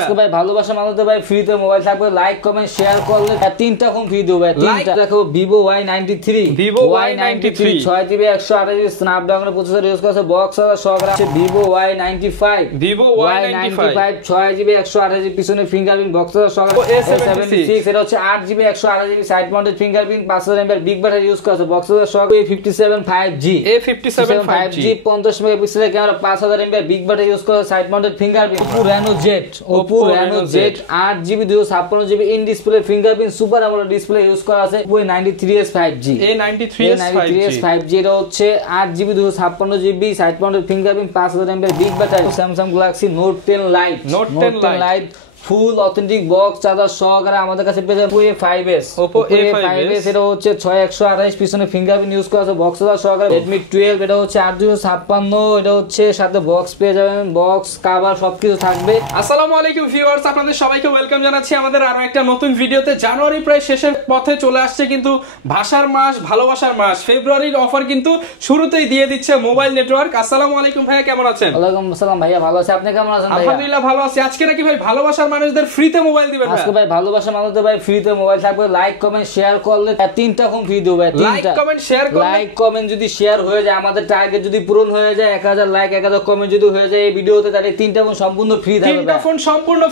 আজকে ভাই ভালোবাসা মানুষদের ভাই ফ্রিতে মোবাইল থাকবে, লাইক কমেন্ট শেয়ার করলে তিনটা ফোন ফ্রি দেবো ভাই। তিনটা দেখো Vivo Y93, Vivo Y93 6GB 128GB স্ন্যাপড্রাগনের প্রসেসর ইউজ করেছে, বক্স সহকারে আছে Vivo Y95, Vivo Y95 6GB 128GB পিছনে ফিঙ্গারপ্রিন্ট বক্স সহকারে, A76 এটা হচ্ছে 8GB 128GB side mounted fingerprint 5000 mAh big battery use করেছে, বক্স সহকারে A57 5G 50 মেগাপিক্সেলের camera 5000 mAh big battery use করেছে, side mounted fingerprint Oppo Reno Z 8GB 256GB in display fingerprint super AMOLED display use করা আছে, A93s 5G এটা হচ্ছে 8GB 256GB side mounted fingerprint 5000 mAh big battery, Samsung Galaxy Note 10 Lite full authentic box charger সহকারে আমাদের কাছে পেয়ে যাবেন Oppo A5s এটা হচ্ছে 6128 পিছনে ফিঙ্গারপ্রিন্ট ইউজ করা আছে, বক্স চার্জার সহকারে Redmi 12 এটা হচ্ছে 8256 এটা হচ্ছে সাথে বক্স পেয়ে যাবেন, বক্স কভার সবকিছু থাকবে। আসসালামু আলাইকুম ভিউয়ার্স, আপনাদের সবাইকে ওয়েলকাম জানাচ্ছি আমাদের আরো একটা নতুন ভিডিওতে। জানুয়ারি প্রায় শেষের পথে চলে আসছে, কিন্তু ভাষার মাস, ভালোবাসার মাস, ফেব্রুয়ারির অফার কিন্তু শুরুতেই দিয়ে দিচ্ছে মোবাইল নেটওয়ার্ক। আসসালামু আলাইকুম ভাইয়া, কেমন আছেন? ওয়ালাইকুম আসসালাম ভাইয়া, ভালো আছি, আপনি কেমন আছেন? আলহামদুলিল্লাহ ভালো আছি। আজকে নাকি ভাই ভালোবাসার মানুষদের ফ্রিতে মোবাইল দিবেন? আজকে ভাই ভালোবাসা মানুষদের ভাই ফ্রিতে মোবাইল থাকবে, লাইক কমেন্ট শেয়ার করলে তিনটা ফোন ফ্রি দেবো ভাই। লাইক কমেন্ট শেয়ার করলে, লাইক কমেন্ট যদি শেয়ার হয়ে যায়, আমাদের টার্গেট যদি পূরণ হয়ে যায়, 1000 লাইক 1000 কমেন্ট যদি হয়ে যায় এই ভিডিওতে, তাহলে তিনটা ফোন সম্পূর্ণ ফ্রি থাকবে। তিনটা ফোন সম্পূর্ণ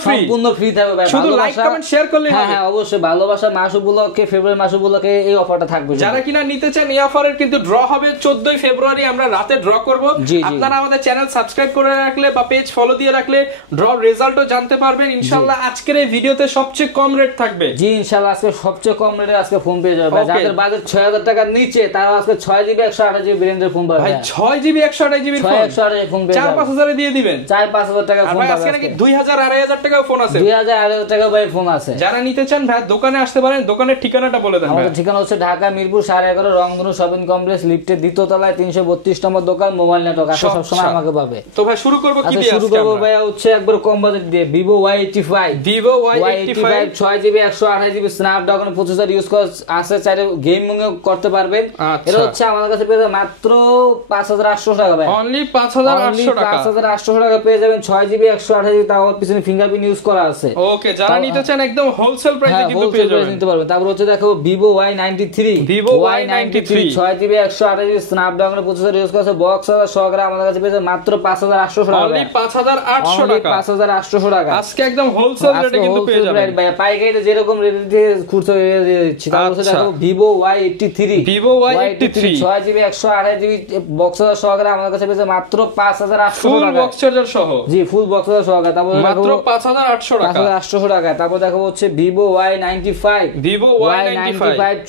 ফ্রি থাকবে ভাই, শুধু লাইক কমেন্ট শেয়ার করলে হবে। হ্যাঁ অবশ্যই ভালোবাসার মাস উপলক্ষে, ফেব্রুয়ারি মাস উপলক্ষে এই অফারটা থাকবে। যারা কিনা নিতে চান এই অফারের কিন্তু ড্র হবে 14 ফেব্রুয়ারি, আমরা রাতে ড্র করব। আপনারা আমাদের চ্যানেল সাবস্ক্রাইব করে রাখলে বা পেজ ফলো দিয়ে রাখলে ড্র রেজাল্টও জানতে পারবেন ইনশাআল্লাহ। আজকের এই ভিডিওতে সবচেয়ে কম রেট থাকবে। জি ইনশাআল্লাহ আজকে সবচেয়ে কম রেটে আজকে ফোন পেয়ে যাবে ভাই। যাদের বাজেট 6000 টাকার নিচে তারা আজকে 6GB 128GB ব্র্যান্ডের ফোন পাবে ভাই। 6GB 128GB ফোন 4-5000 এ দিয়ে দিবেন। 4-5000 টাকা ফোন পাবে। আজকে নাকি 2000-2500 টাকাও ফোন আছে। 2000-2500 টাকা ভাই ফোন আছে। যারা নিতে চান ভাই দোকানে আসতে পারেন। দোকানের ঠিকানাটা বলে দেন। আমাদের ঠিকানা হচ্ছে ঢাকা মিরপুর 11.5 রংধনু শপিং কমপ্লেক্স লিফটের দ্বিতীয় তলায় 332 নম্বর দোকান, মোবাইল নেটওয়ার্ক। আসলে সব সময় আমাকে পাবে। তো ভাই শুরু করব কি দিয়ে? শুরু করব ভাই হচ্ছে একবার কম বাজেট দিয়ে Vivo Y85 6GB 128GB স্ন্যাপড্রাগনের প্রসেসর ইউজ করা আছে, চাইলে গেমিং করতে পারবেন। এটা হচ্ছে আমাদের কাছে পেয়ে যাবেন মাত্র 5800 টাকা ভাই। অনলি 5800 টাকা পেয়ে যাবেন। 6GB 128GB তাও পিছনে ফিঙ্গারপ্রিন্ট ইউজ করা আছে। ওকে, যারা নিতে চান একদম হোলসেল প্রাইসে কিন্তু পেয়ে যাবেন, নিতে পারবেন। তারপর হচ্ছে দেখো Vivo Y93 6GB 128GB স্ন্যাপড্রাগনের প্রসেসর ইউজ করা আছে, বক্স সহকারে আমাদের কাছে পেয়ে যাবেন মাত্র 5800 টাকা। অনলি 5800 টাকা। 5800 টাকা আজকে একদম হোলসেল রেটে কিন্তু পেয়ে যাবেন ভাই। পাইকারিতে যেরকম রেটে দিয়ে খুচরা দিয়ে দিচ্ছি। তারপর হচ্ছে দেখো Vivo Y83 6GB 128GB box সহকারে আমাদের কাছে পেয়ে যাবেন মাত্র 5800 ফুল টাকা। বক্স চার্জার সহ। জি ফুল বক্স চার্জার সহকারে। তারপর মাত্র 5800 টাকা। 5800 টাকা। তারপর দেখো হচ্ছে Vivo Y95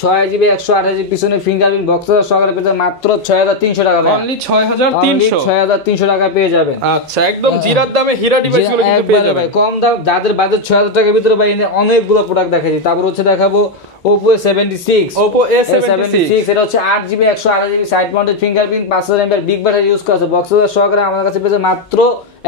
6GB 128GB পিছনে ফিঙ্গারপ্রিন্ট বক্স সহকারে পেয়ে যাবেন মাত্র 6300 টাকা। অনলি 6300 টাকা পেয়ে যাবেন। আচ্ছা, একদম জিরার দামে হীরা ডিভাইসগুলো কিন্তু পেয়ে যাবেন। কম দাম যাদের বাজেট 6000 টাকার ভিতরে ভাই অনেকগুলো প্রোডাক্ট দেখাচ্ছি। তারপর হচ্ছে দেখাবো Oppo A76 এটা হচ্ছে 8GB 128GB side mounted fingerprint 5000 mAh big battery use করা আছে, বক্স সহকারে আমাদের কাছে পেয়ে মাত্র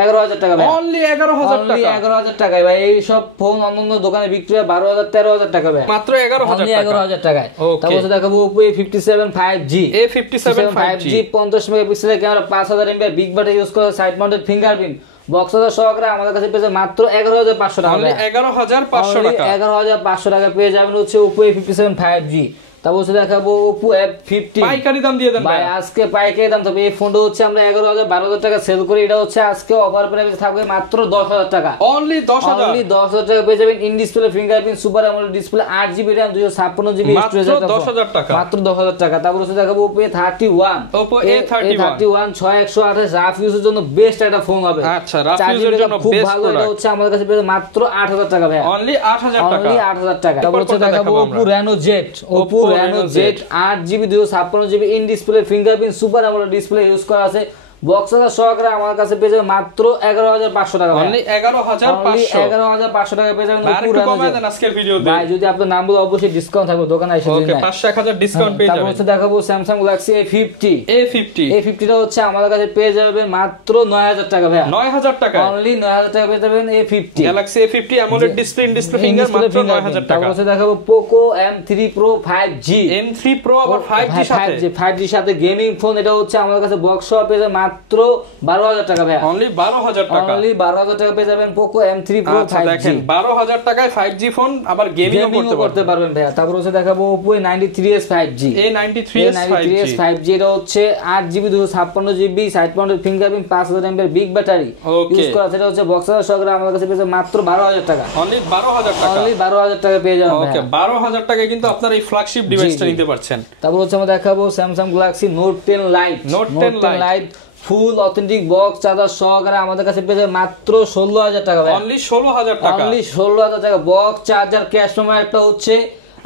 11000 টাকা ভাই। অনলি 11000 টাকা। 11000 টাকায় ভাই। এই সব ফোন অন্যান্য দোকানে বিক্রি হয় 12000-13000 টাকা ভাই, মাত্র 11000 টাকায়। তারপর হচ্ছে দেখাবো Oppo A57 5G 50 মেগাপিক্সেলের camera 5000 mAh big battery use করা সাইড মাউন্টেড ফিঙ্গারপ্রিন্ট বক্স সহকারে আমাদের কাছে পেয়ে মাত্র 11500 টাকা। অনলি 11500 টাকা। 11500 টাকা পেয়ে যাবেন হচ্ছে Oppo A57 5G। তারপর হচ্ছে দেখাবো Oppo F50 পাইকারি দাম দিয়ে দেন ভাই। আজকে পাইকারি দাম, তবে এই ফোনটা হচ্ছে আমরা 11000-12000 টাকা সেল করি। এটা হচ্ছে আজকে অফার প্রাইসে থাকবে মাত্র 10000 টাকা। অনলি 10000 টাকা পেয়ে যাবেন। In display fingerprint super AMOLED display 8GB RAM 256GB storage, মাত্র 10000 টাকা। মাত্র 10000 টাকা। তারপর হচ্ছে দেখাবো Oppo A31 6 রাফ ইউজের জন্য বেস্ট একটা ফোন হবে। আচ্ছা, রাফ ইউজের জন্য খুব বেস্ট ভালো। এটা হচ্ছে আমাদের কাছে পেয়ে মাত্র 8000 টাকা ভাই। অনলি 8000 টাকা। অনলি 8000 টাকা। তারপর হচ্ছে দেখাবো Oppo Reno Z 8GB 256GB in display fingerprint super AMOLED display use করা আছে, বক্স সহকারে আমার কাছে পেয়ে যাবেন মাত্র 11500 টাকা। অনলি 11500 টাকা পেয়ে যাবেন। আজকের ভিডিওতে ভাই যদি আপনার নাম বলে অবশ্যই ডিসকাউন্ট থাকবে দোকানে এসে। ওকে, 500-1000 ডিসকাউন্ট পেয়ে যাবেন। তারপর হচ্ছে দেখাবো Samsung Galaxy A50 টা হচ্ছে আমাদের কাছে পেয়ে যাবেন মাত্র 9000 টাকা ভাই। 9000 টাকা। অনলি 9000 টাকা পেয়ে যাবেন A50 Galaxy A50 AMOLED display finger মাত্র 9000 টাকা। তারপর হচ্ছে দেখাবো Poco M3 Pro 5G Pro আবার 5G সাথে 5G সাথে গেমিং ফোন। এটা হচ্ছে আমাদের কাছে বক্স সহ পেয়ে যাবেন মাত্র 12,000 টাকা ভাই, অনলি 12,000 টাকা, অনলি 12,000 টাকা পেয়ে যাবেন Poco M3 Pro 5G। দেখেন 12,000 টাকায় 5G ফোন, আবার গেমিংও করতে পারবেন ভাই। তারপর হচ্ছে দেখাবো Oppo A93s 5G। A93s 5G এটা হচ্ছে 8GB 256GB side mounted fingerprint 5000 mAh big battery use করা, সেটা হচ্ছে বক্সার সহকারে আমাদের কাছে পেয়েছে মাত্র 12,000 টাকা, অনলি 12,000 টাকা, অনলি 12,000 টাকা পেয়ে যাবেন। ওকে 12,000 টাকায় কিন্তু আপনারা এই ফ্ল্যাগশিপ ডিভাইসটা নিতে পারছেন। তারপর হচ্ছে আমরা দেখাবো Samsung Galaxy Note 10 Lite full authentic box charger সহকারে আমাদের কাছে পেয়ে যাবে মাত্র 16,000 টাকা ভাই, অনলি 16,000 টাকা, অনলি 16,000 টাকা। বক্স চার্জার ক্যাশ মেমো একটা হচ্ছে,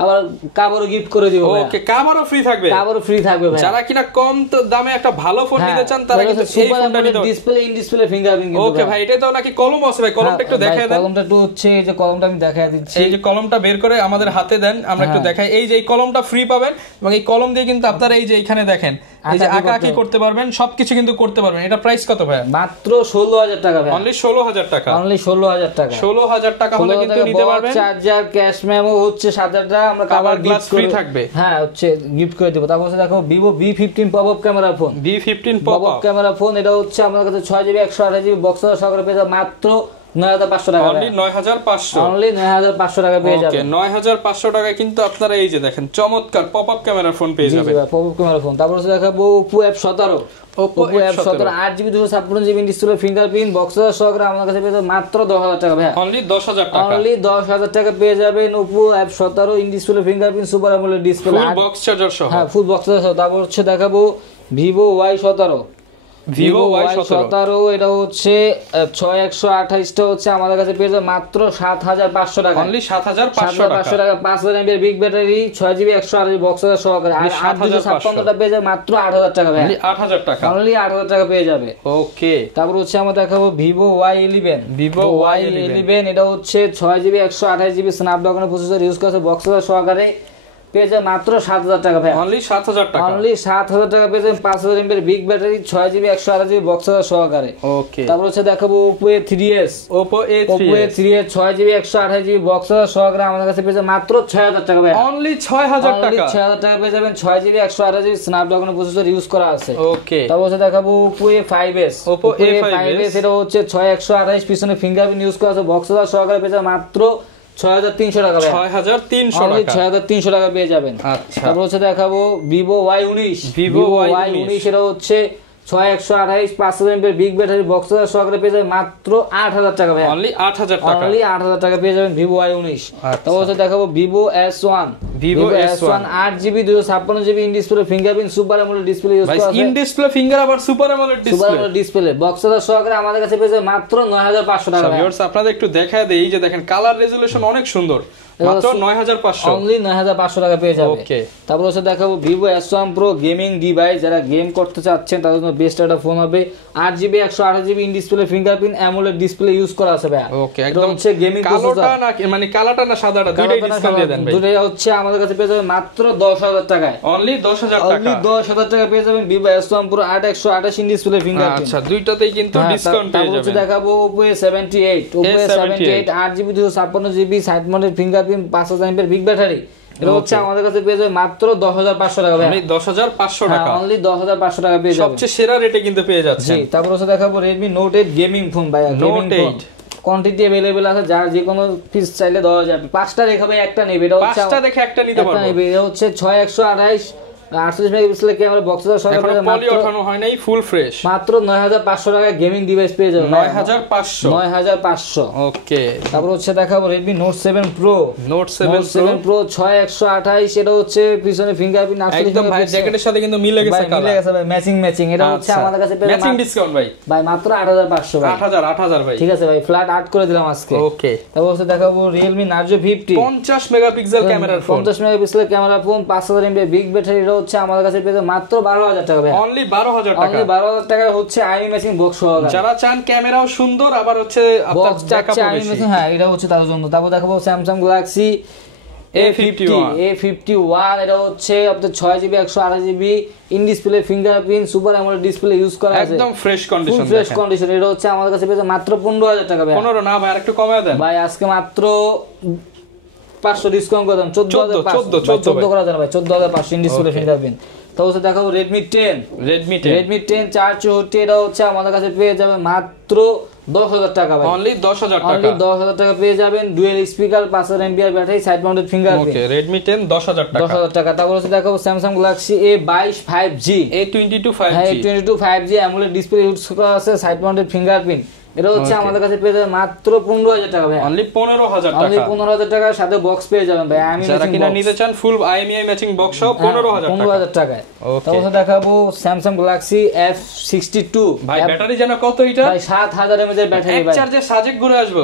আবার কাভারও গিফট করে দিব ভাই। ওকে কাভারও ফ্রি থাকবে, কাভারও ফ্রি থাকবে ভাই। যারা কিনা কম দামে একটা ভালো ফোন নিতে চান তারা কিন্তু এই ফোনটা নিতে পারেন। ডিসপ্লে ইন ডিসপ্লে ফিঙ্গারপ্রিন্ট কিন্তু। ওকে ভাই, এটা তো নাকি কলম আছে ভাই, কলমটা একটু দেখায় দেন। কলমটা একটু হচ্ছে, এই যে কলমটা আমি দেখায় দিচ্ছি, এই যে কলমটা বের করে আমাদের হাতে দেন, আমরা একটু দেখাই। এই যে এই কলমটা ফ্রি পাবেন, এবং এই কলম দিয়ে কিন্তু আপনারা এই যে এখানে দেখেন এই যে আঁকাআঁকি করতে পারবেন, সবকিছু কিন্তু করতে পারবেন। এটা প্রাইস কত ভাই? মাত্র 16,000 টাকা ভাই, অনলি 16,000 টাকা, অনলি 16,000 টাকা। 16,000 টাকা হলে কিন্তু নিতে পারবেন। চার্জার ক্যাশ মেমো হচ্ছে 7,000 টাকা, আমরা কভার গ্লাস ফ্রি থাকবে, হ্যাঁ হচ্ছে গিফট করে দেব। তারপর দেখো Vivo V15 pop up camera phone, V15 pop up camera phone, এটা হচ্ছে আমাদের কাছে 6GB 128GB বক্স সহকারে পেয়ে যাবে মাত্র 9,500 টাকা, অনলি 9,500, অনলি 9,500 টাকা পেয়ে যাবেন। ওকে 9,500 টাকায় কিন্তু আপনারা এই যে দেখেন চমৎকার পপআপ ক্যামেরা ফোন পেয়ে যাবেন, পপআপ ক্যামেরা ফোন। তারপর দেখাবো Oppo F17, Oppo F17 8GB 256GB display fingerprint box সহকারে আমাদের কাছে পেয়ে যাবে মাত্র 10,000 টাকা ভাই, অনলি 10,000 টাকা, অনলি 10,000 টাকা পেয়ে যাবেন Oppo F17 in display fingerprint super AMOLED display, full box charger সহ, হ্যাঁ ফুল বক্স চার্জার সহ। তারপর হচ্ছে দেখাবো Vivo Y17, Vivo Y17 এটা হচ্ছে 6128 টা হচ্ছে আমাদের কাছে পেয়ে যাবে মাত্র 7,500 টাকা, অনলি 7,500 টাকা, 5000 mAh big battery 6GB 128GB box সহকারে, আর 8,256 টা পেয়ে যাবে মাত্র 8,000 টাকা ভাই, অনলি 8,000 টাকা, অনলি 8,000 টাকা পেয়ে যাবে। ওকে তারপর হচ্ছে আমরা দেখাবো Vivo Y11, Vivo Y11 এটা হচ্ছে 6GB 128GB স্ন্যাপড্রাগনের প্রসেসর ইউজ করেছে বক্স সহকারে, পেয়ে যাবে মাত্র 7,000 টাকা ভাই, অনলি 7,000 টাকা, অনলি 7,000 টাকা পেয়ে যাবেন 5000 mAh big battery 6GB 128GB box সহকারে। ওকে তারপর হচ্ছে দেখাবো Oppo A3s, Oppo A3s 6GB 128GB box সহকারে আমাদের কাছে পেয়ে যাবে মাত্র 6,000 টাকা ভাই, অনলি 6,000 টাকা, 6,000 টাকা পেয়ে যাবেন 6GB 128GB স্ন্যাপড্রাগনের প্রসেসর ইউজ করা আছে। ওকে তারপর হচ্ছে দেখাবো Oppo A5s, Oppo A5s এটা হচ্ছে 6128 পিছনে ফিঙ্গারপ্রিন্ট ইউজ করা আছে বক্স সহকারে পেয়ে যাবে মাত্র 6,300 টাকা ভাই, 6,300 অনলি টাকা, 6,300 টাকা পেয়ে যাবেন। আচ্ছা তারপর হচ্ছে দেখাবো Vivo Y19, Vivo Y19 এটা হচ্ছে 6128 5000 mAh বিগ ব্যাটারি বক্স সহকারে পেয়ে যাবেন মাত্র 8,000 টাকা ভাই, অনলি 8,000 টাকা, অনলি 8,000 টাকা পেয়ে যাবেন Vivo Y19। তারপর হচ্ছে দেখাবো Vivo S1, Vivo S1 8GB 256GB in display fingerprint super AMOLED display use করা আছে, ইন ডিসপ্লে ফিঙ্গার আবার সুপার অ্যামোলেড ডিসপ্লে বক্স সহকারে আমাদের কাছে পেয়ে যাবে মাত্র 9,500 টাকা। ভিউয়ার্স আপনাদের একটু দেখায় দেই, এই যে দেখেন কালার রেজোলিউশন অনেক সুন্দর, মাত্র 9,500, অনলি 9,500 টাকা পেয়ে যাবে। ওকে তারপর হচ্ছে দেখাবো Vivo S1 Pro gaming device, যারা গেম করতে চাচ্ছেন তাদের জন্য বেস্ট একটা ফোন হবে, 8GB 128GB in display fingerprint AMOLED display use করা আছে ভাই, ওকে একদম হচ্ছে গেমিং কালোটা না মানে কালাটা না সাদাটা দুটোই ডিসকাউন্ট দিয়ে দেন ভাই, দুটোই হচ্ছে আমাদের কাছে পেয়ে যাবে মাত্র 10,000 টাকায়, অনলি 10,000 টাকা, অনলি 10,000 টাকা পেয়ে যাবেন Vivo S1 Pro 8/128 in display fingerprint. আচ্ছা দুইটাতেই কিন্তু ডিসকাউন্ট পেয়ে যাবেন। তারপর দেখাবো Oppo A78, Oppo A78 8GB 256GB side mounted fingerprint 5000 mAh big battery, এটা হচ্ছে আমাদের কাছে পেয়ে যাবে মাত্র 10,500 টাকা ভাই, অনলি 10,500 টাকা, অনলি 10,500 টাকা পেয়ে যাবেন, সবচেয়ে সেরা রেটে কিন্তু পেয়ে যাচ্ছেন। জি তারপর হচ্ছে দেখাবো Redmi Note 8 গেমিং ফোন ভাই, Note 8 কোয়ান্টিটি अवेलेबल আছে, যার যে কোনো পিস চাইলে দেওয়া যাবে, পাঁচটা দেখাবে একটা নেবে, এটা হচ্ছে পাঁচটা দেখে একটা নিতে পারবো, এটা হচ্ছে 6128 48 মেগাপিক্সেল ক্যামেরা বক্সের সঙ্গে পলি ওঠানো হয় নাই, ফুল ফ্রেশ, মাত্র 9,500 টাকা গেমিং ডিভাইস পেয়ে যাবেন, 9,500। ওকে তারপর হচ্ছে দেখাবো Redmi Note 7 Pro, Note 7 Pro 6128, এটা হচ্ছে পিছনে ফিঙ্গারপ্রিন্ট একদম ভাই জ্যাকেটের সাথে কিন্তু মিলে গেছে, মিলে গেছে ভাই, ম্যাচিং, এটা হচ্ছে আমাদের কাছে পেয়ে ম্যাচিং ডিসকাউন্ট ভাই মাত্র 8,500 ভাই, 8,000 ভাই, ঠিক আছে ভাই, ফ্ল্যাট 8 করে দিলাম আজকে। ওকে তারপর হচ্ছে দেখাবো Realme Narzo 50 50 মেগাপিক্সেল ক্যামেরার ফোন, 50 মেগাপিক্সেলের camera phone 5000 mAh big battery, এটা হচ্ছে আমাদের কাছে পেয়ে মাত্র 12,000 টাকা ভাই, অনলি 12,000 টাকা, অনলি 12,000 টাকা হচ্ছে আইমি ম্যাচিং বক্স সহকারে, যারা চান ক্যামেরাও সুন্দর আবার হচ্ছে আপনার ব্যাকআপও বেশি, হ্যাঁ এটা হচ্ছে তার জন্য। তারপর দেখাবো Samsung Galaxy A51, এটা হচ্ছে আপনার 6GB 128GB in display fingerprint super AMOLED display use করা আছে, একদম ফ্রেশ কন্ডিশন, ফ্রেশ কন্ডিশন, এটা হচ্ছে আমাদের কাছে পেয়ে মাত্র 15,000 টাকা ভাই, 15 না ভাই আরেকটু কমায় দেন ভাই, আজকে মাত্র 500 ডিসকাউন্ট করে দেন, 14,500 করা যাবে ভাই, 14,500 ইন ডিসপ্লে ফিঙ্গারপ্রিন্ট তারপর দেখাবো Redmi 10 Redmi 10 464 এটা হচ্ছে আমাদের কাছে পেয়ে যাবেন মাত্র 10,000 টাকা ভাই অনলি 10,000 টাকা অনলি 10,000 টাকা পেয়ে যাবেন dual speaker 5000 mAh battery side mounted fingerprint ওকে Redmi 10 10,000 টাকা 10,000 টাকা তারপর হচ্ছে দেখাবো Samsung Galaxy A22 5G A22 5G হ্যাঁ A22 5G AMOLED display use করা আছে সাইড মাউন্টেড ফিঙ্গারপ্রিন্ট এটা হচ্ছে আমাদের কাছে পেয়ে যাবেন মাত্র 15,000 টাকা ভাই অনলি 15,000 টাকা অনলি 15,000 টাকার সাথে বক্স পেয়ে যাবেন ভাই আমি যারা কিনা নিতে চান ফুল IMEI ম্যাচিং বক্স সহ 15,000 টাকায় তারপর দেখাবো Samsung Galaxy F62 ভাই ব্যাটারি জানা কত এটা ভাই 7000 mAh এর ব্যাটারি ভাই এক চার্জে সাজেক ঘুরে আসবো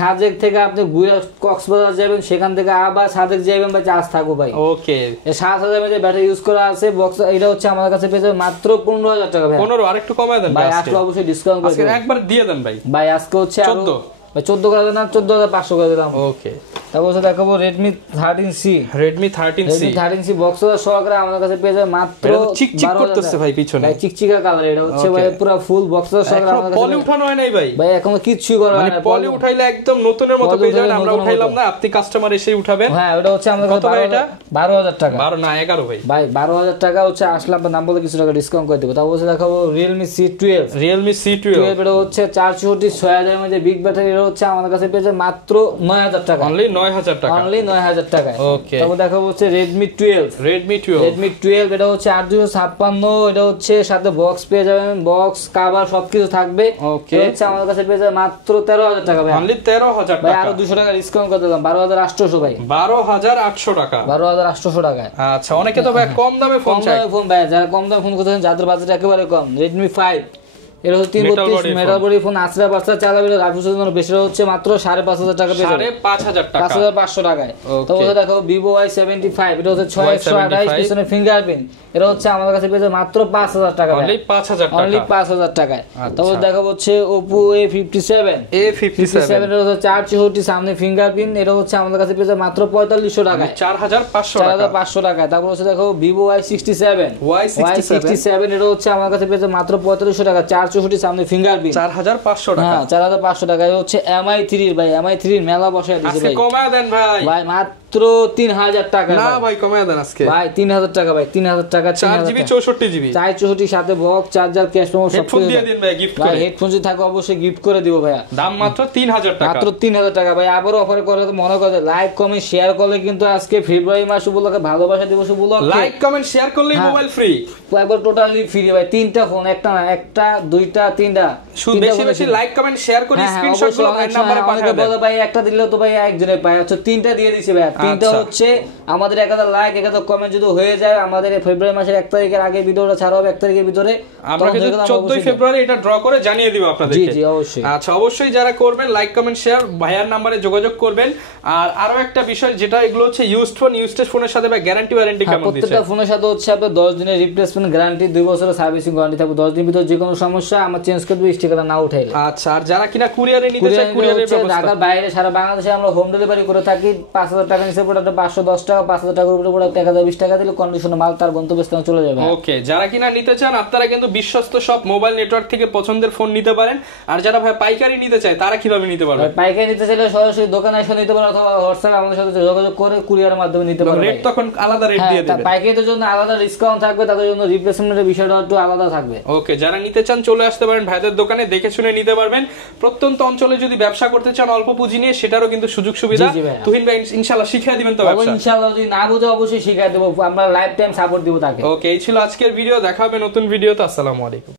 সাজেক থেকে আপনি ঘুরে কক্সবাজার যাবেন সেখান থেকে আবার সাজেক যাবেন ভাই চার্জ থাকো ভাই ওকে 7000 mAh ব্যাটারি ইউজ করা আছে বক্স এটা হচ্ছে আমাদের কাছে পেয়ে যাবেন মাত্র 15,000 টাকা ভাই 15 আরেকটু কমায় দেন ভাই আজকে অবশ্যই ডিসকাউন্ট করে আজকে একবার দিয়ে দেন ভাই আজকে হচ্ছে 14 ভাই 14 করে না 14,500 করে দিলাম ওকে তারপর দেখাবো Redmi 13C বক্স সহকারে আমাদের কাছে পেয়ে যাবে মাত্র চিকচিক করতেছে ভাই পিছনে ভাই চিকচিকা কালার এটা হচ্ছে ভাই পুরো ফুল বক্স সহকারে আমাদের কাছে পলি উঠানো হয় নাই ভাই এখনো কিচ্ছু করা হয় না পলি উঠাইলে একদম নতুনের মতো পেয়ে যাবেন আমরা উঠাইলাম না আপনি কাস্টমার এসেই উঠাবেন হ্যাঁ ওটা হচ্ছে আমাদের কাছে 12,000 টাকা 12 না 11 ভাই 12,000 টাকা হচ্ছে আসলে আপনার নাম বলে কিছু টাকা ডিসকাউন্ট করে দেব তারপর দেখাবো Realme C12 এটা হচ্ছে 464 6000 mAh বিগ ব্যাটারি এটা হচ্ছে আমাদের কাছে পেয়ে যাবে মাত্র 9,000 টাকা অনলি 9,000 টাকা অনলি 9,000 টাকা ওকে তারপর দেখাবো হচ্ছে Redmi 12 এটা হচ্ছে 856 এটা হচ্ছে সাথে বক্স পেয়ে যাবেন বক্স কভার সবকিছু থাকবে ওকে এটা হচ্ছে আমাদের কাছে পেয়ে যাবে মাত্র 13,000 টাকা ভাই অনলি 13,000 ভাই টাকা আরো 200 টাকা ডিসকাউন্ট করে দিলাম 12,800 ভাই 12,800 টাকা 12,800 টাকায় আচ্ছা অনেকে তো ভাই কম দামে ফোন চায় ফোন ভাই যারা কম দামে ফোন করতেছেন যাদের বাজেট একেবারে কম Redmi 5 এটা হচ্ছে 332 মেটাল বডি ফোন আসলে বাচ্চা চালাবে রাফুসের জন্য বেশি হচ্ছে মাত্র 5,500 টাকা পেয়ে যাবে 5,500 টাকা 5,500 টাকায় তারপর দেখো Vivo Y75 এটা হচ্ছে 628 পিছনে ফিঙ্গারপ্রিন্ট এটা হচ্ছে আমাদের কাছে পেয়ে যাবে মাত্র 5,000 টাকা অনলি 5,000 টাকা অনলি 5,000 টাকায় তারপর দেখো হচ্ছে Oppo A57 এটা হচ্ছে 464 সামনে ফিঙ্গারপ্রিন্ট এটা হচ্ছে আমাদের কাছে পেয়ে যাবে মাত্র 4,500 টাকায় 4,500 টাকায় তারপর হচ্ছে দেখো Vivo Y67 এটা হচ্ছে আমাদের কাছে পেয়ে যাবে মাত্র 4,500 টাকা 464 সামনে ফিঙ্গারপ্রিন্ট 4,500 টাকা হ্যাঁ 4,500 টাকা এটা হচ্ছে MI3 ভাই MI3 মেলা বসায় দিয়েছে ভাই আজকে কমায় দেন ভাই মাত্র 3,000 টাকা না ভাই কমায় দেন আজকে ভাই 3,000 টাকা ভাই 3,000 টাকা 4GB 64GB 464 সাথে বক্স চার্জার ক্যাশ মেমো সব হেডফোন দিয়ে দিন ভাই গিফট করে ভাই হেডফোন যদি থাকে অবশ্যই গিফট করে দিব ভাই দাম মাত্র 3,000 টাকা মাত্র 3,000 টাকা ভাই আবার অফার করে তো মনে করে লাইক কমেন্ট শেয়ার করলে কিন্তু আজকে ফেব্রুয়ারি মাস উপলক্ষে ভালোবাসা দিবস উপলক্ষে লাইক কমেন্ট শেয়ার করলে মোবাইল ফ্রি একবার টোটালি ফ্রি ভাই তিনটা ফোন একটা না একটা দুইটা তিনটা শুধু বেশি বেশি লাইক কমেন্ট শেয়ার করে স্ক্রিনশট গুলো ভাই নম্বরে পাঠিয়ে দেন ভাই একটা দিলে তো ভাই একজনে পায় আচ্ছা তিনটা দিয়ে দিছি ভাই তিনটা হচ্ছে আমাদের 1000 লাইক 1000 কমেন্ট যদি হয়ে যায় আমাদের ফেব্রুয়ারি মাসের 1 তারিখের আগে ভিডিওটা ছাড়া হবে 1 তারিখের ভিতরে আমরা কিন্তু 14 ফেব্রুয়ারি এটা ড্র করে জানিয়ে দিব আপনাদেরকে জি জি অবশ্যই আচ্ছা অবশ্যই যারা করবেন লাইক কমেন্ট শেয়ার ভাইয়ার নম্বরে যোগাযোগ করবেন আর আরো একটা বিষয় যেটা এগুলো হচ্ছে ইউজড ফোনের সাথে ভাই গ্যারান্টি ওয়ারেন্টি কেমন দিচ্ছে প্রত্যেকটা ফোনের সাথে হচ্ছে আপনাদের 10 দিনের রিপ্লেসমেন্ট গ্যারান্টি 2 বছরের সার্ভিসিং ওয়ারেন্টি থাকবে 10 দিনের ভিতর যে কোনো সমস্যা আমরা চেঞ্জ করে দেব স্টিকার না উঠাইলে আচ্ছা আর যারা কিনা কুরিয়ারে নিতে চায় কুরিয়ারের ব্যবস্থা ঢাকার বাইরে সারা বাংলাদেশে আমরা হোম ডেলিভারি করে থাকি 5,000 টাকা নিচে প্রোডাক্ট 510 টাকা 5,000 টাকার উপরে প্রোডাক্ট 1,020 টাকা দিলে কন্ডিশনে মাল তার গন্তব্যস্থানে চলে যাবে ওকে যারা কিনা নিতে চান আপনারা কিন্তু বিশ্বস্ত সব মোবাইল নেটওয়ার্ক থেকে পছন্দের ফোন নিতে পারেন আর যারা ভাই পাইকারি নিতে চায় তারা কিভাবে নিতে পারবে পাইকারি নিতে চাইলে সরাসরি দোকানে এসে নিতে পারো অথবা হোয়াটসঅ্যাপে আমাদের সাথে যোগাযোগ করে কুরিয়ারের মাধ্যমে নিতে পারো রেট তখন আলাদা রেট দিয়ে দেবে পাইকারিদের জন্য আলাদা ডিসকাউন্ট থাকবে তাদের জন্য রিপ্লেসমেন্টের বিষয়টা একটু আলাদা থাকবে ওকে যারা নিতে চান চলে আসতে পারেন ভাইদের দোকানে দেখে শুনে নিতে পারবেন প্রত্যন্ত অঞ্চলে যদি ব্যবসা করতে চান অল্প পুঁজি নিয়ে সেটারও কিন্তু সুযোগ সুবিধা তুহিন ভাই ইনশাআল্লাহ শিখিয়ে দিবেন তো ব্যবসা ইনশাআল্লাহ যদি না বুঝে অবশ্যই শিখিয়ে দেব আমরা লাইফ টাইম সাপোর্ট দিব তাকে ওকে এই ছিল আজকের ভিডিও দেখা হবে নতুন ভিডিওতে আসসালামু আলাইকুম